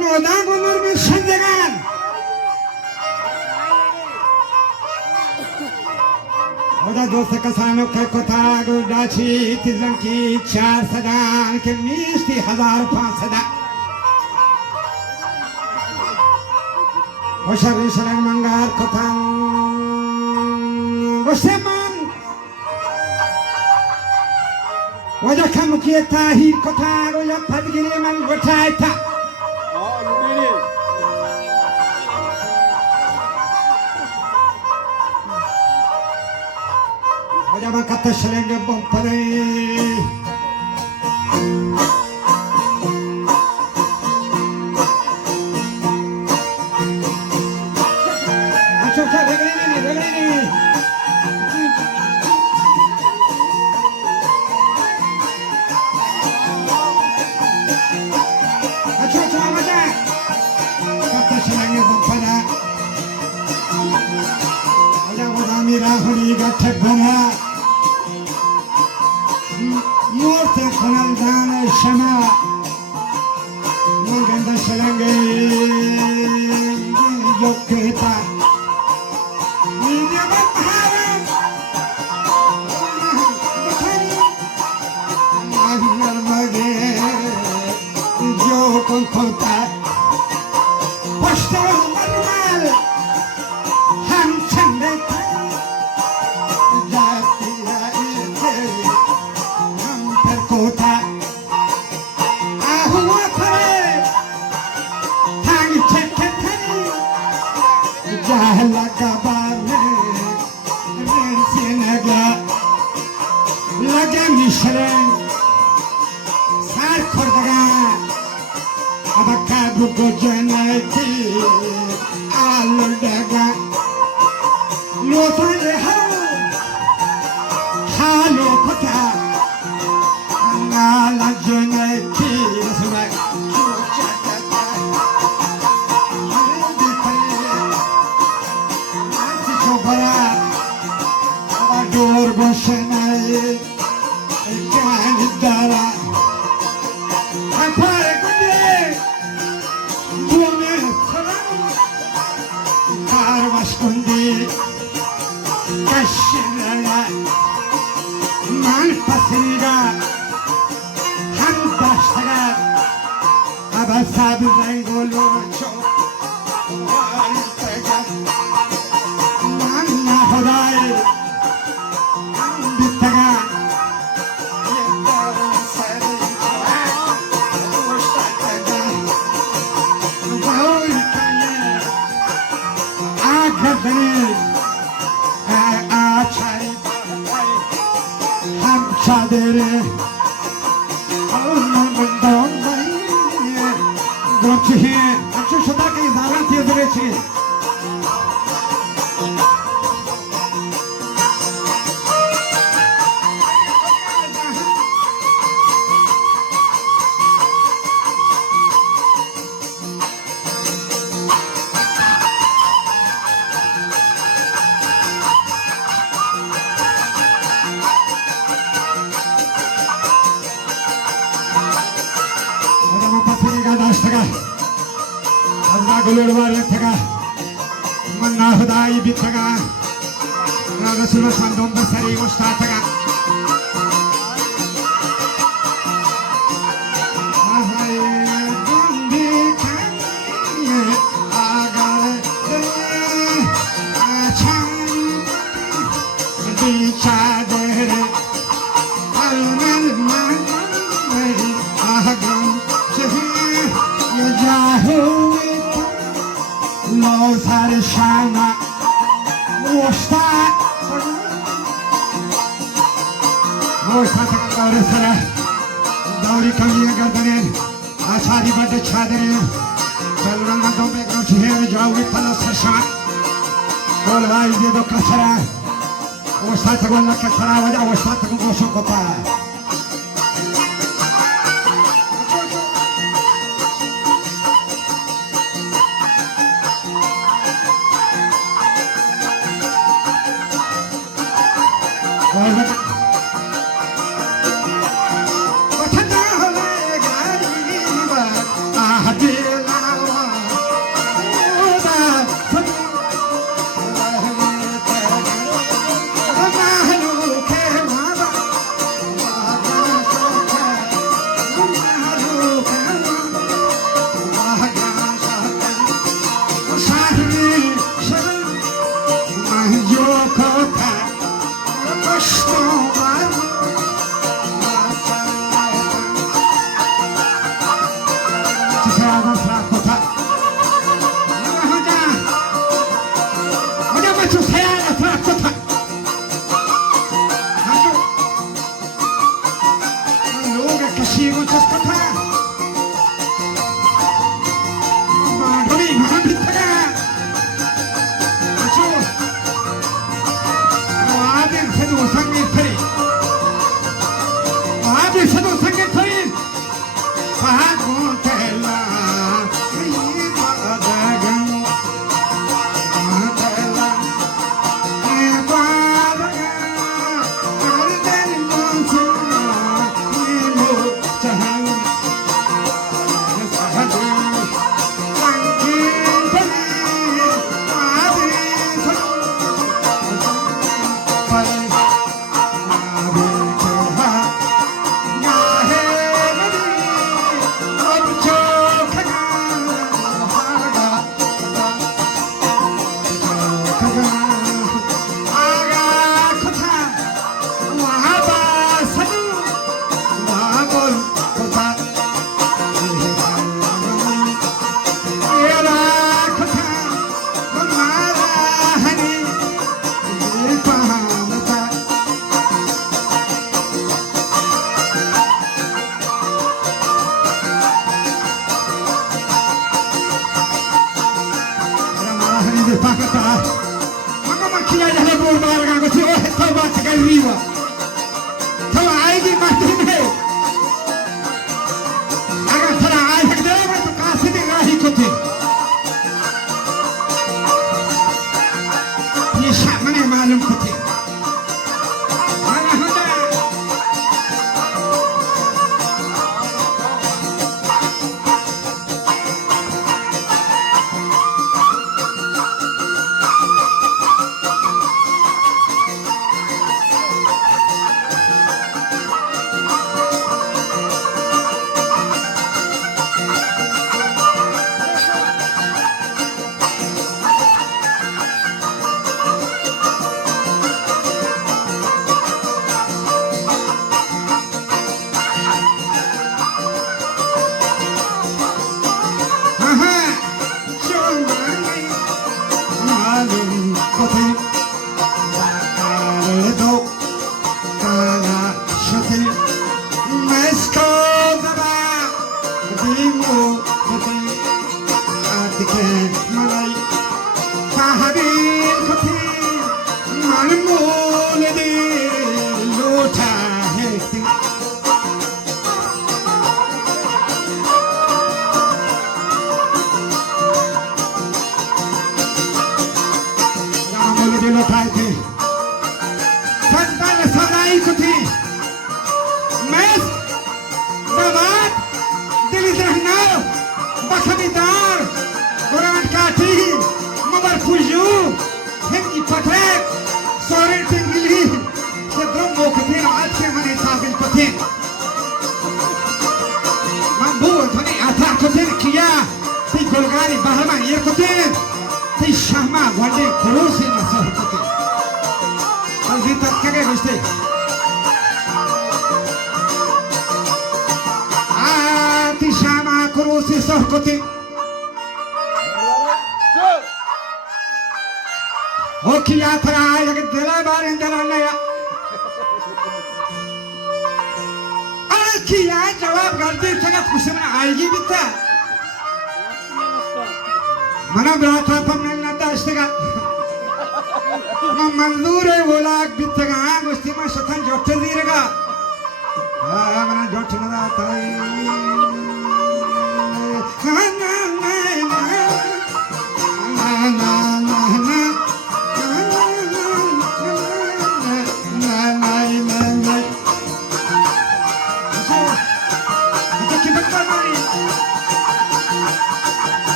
নদাগুলোর mission দেখান ওটা दोस्त कसानों के कोथा गुडाची तिजन की 4 सदान के मिस्ती 1500 وشر سلام منگار کوتان وسمان وجا کم کیه تاهیر کوتان و یا پدگیری من وتایتا وجا من کت شلنگ بم پره राहुली गठक बना मोर्ते खनल दान शमा मंगंदा शलंगे योग्यता नीचे बहारम नर्मदे जो कौन खोता पश्तो मरमाल हम चंदे लगे मिश्रण सार खोदगा अब काबू को जनती आलू डगा लोटा ये हालो खोता नाला जनती सुनाई Door boshanay can dara apare kunde dune salam karvash kunde kashirala man pasriga ham dashtaga abasab zangolo cho waltaga man na hoday Chadere, alma mandon mai, gochi hai. Achho shoda ke zara tiye derechi. Gulur wale thaga, manna hudai bi thaga, Rasulullah sandom basari usta thaga. Ahai gundi kani agale achani bichadere almal man ahagam chahi yajahu Los Harishana Mostak Mostak Sara Dauri Kamiya Gardanen Ashari Bada Chadere Chalranga Dome Grochihe Jawi Tala Sasha Kolai Dedo Kasara Mostak Wala Kasara Wada Mostak Mosokota Ahadila 세아가 사코타 나가자 어디 맞추 세아가 사코타 아주 로가 가시고 쳤코타 마더리 마비타가 아주 아들 세도 상민터리 아들 세도 상민터리 바구텔라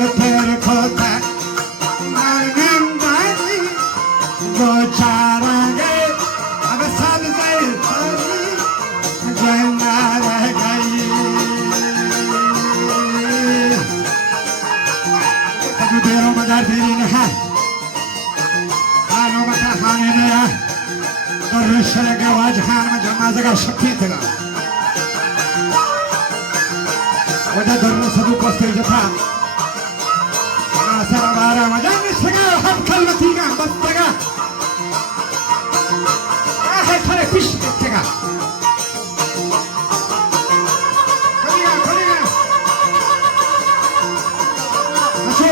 पर खोता मारगम दानी दो चार गए अब सब गए जना रह गई तब देरों मजार देरी न है आनो मता खाने ने या दर्शन के वाजहान में जमा जगह शक्ति थेगा वजह दर्शन सदु पस्ते जथा आसरा बारा मजा निश्चगा हम कल मतीगा बस्तगा है खरे पिश कटेगा खड़ेगा अच्छो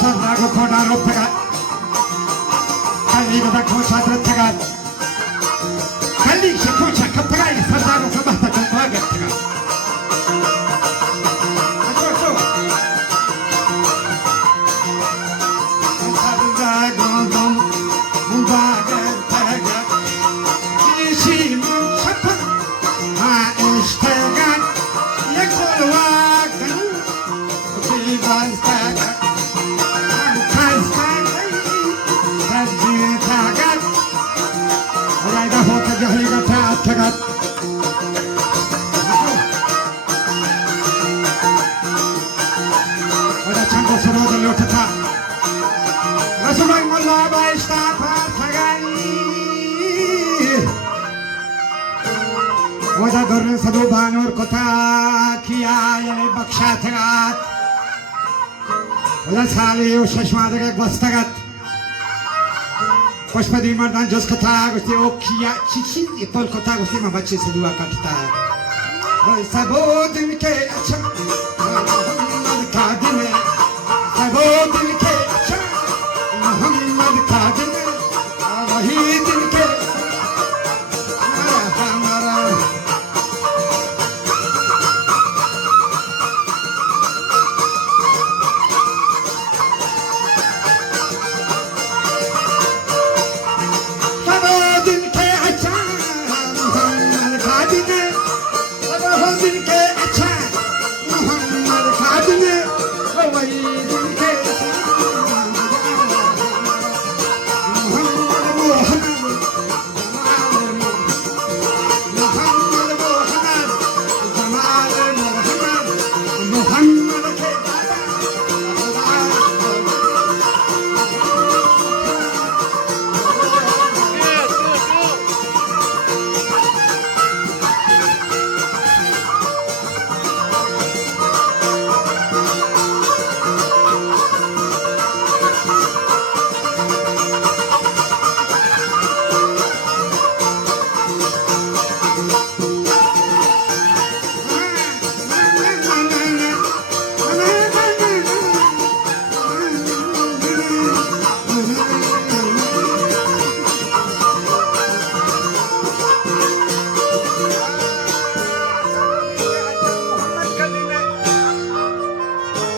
सब रागो खोड़ा रोपेगा कल बता खोचा रखेगा कल से खोचा कपड़ा ये सब रागो का बता चलता गया वजह दर्शन सदु बानोर कथा किया ये बख्शा थगात वजह साले यो शश्मा दगे बस्तगत पुष्पदी मर्दान जोस कथा गुस्ती ओ किया चिची ये पल कथा गुस्ती में बच्चे से दुआ करता है सबो दिन के अच्छा मोहम्मद का दिन सबो दिन के अच्छा मोहम्मद का दिन वही दिन के वही